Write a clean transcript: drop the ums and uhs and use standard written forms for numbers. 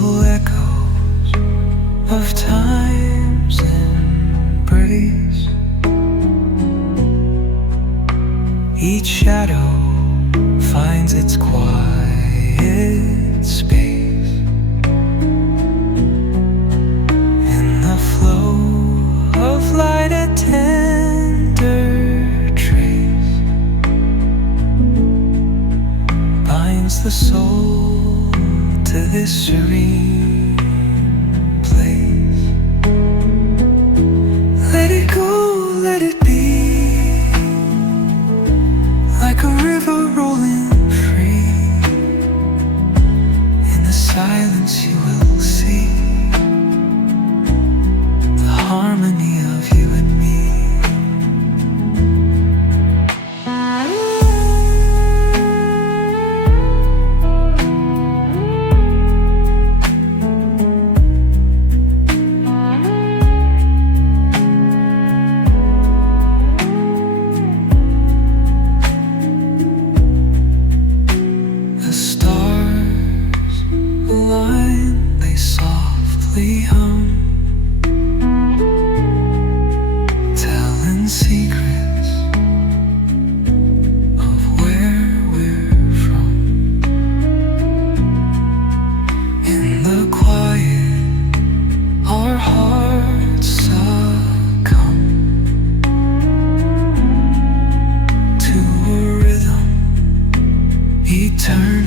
feeble echoes of time's embrace. Each shadow finds its quiet space in the flow of light, a tender trace binds the soul to this serene place. Let it go, let it be, like a river rolling free. In the silence you will see the harmony of you and me. The stars align, they softly hum, telling secrets of where we're from. In the quiet, our hearts succumb to a rhythm eternal.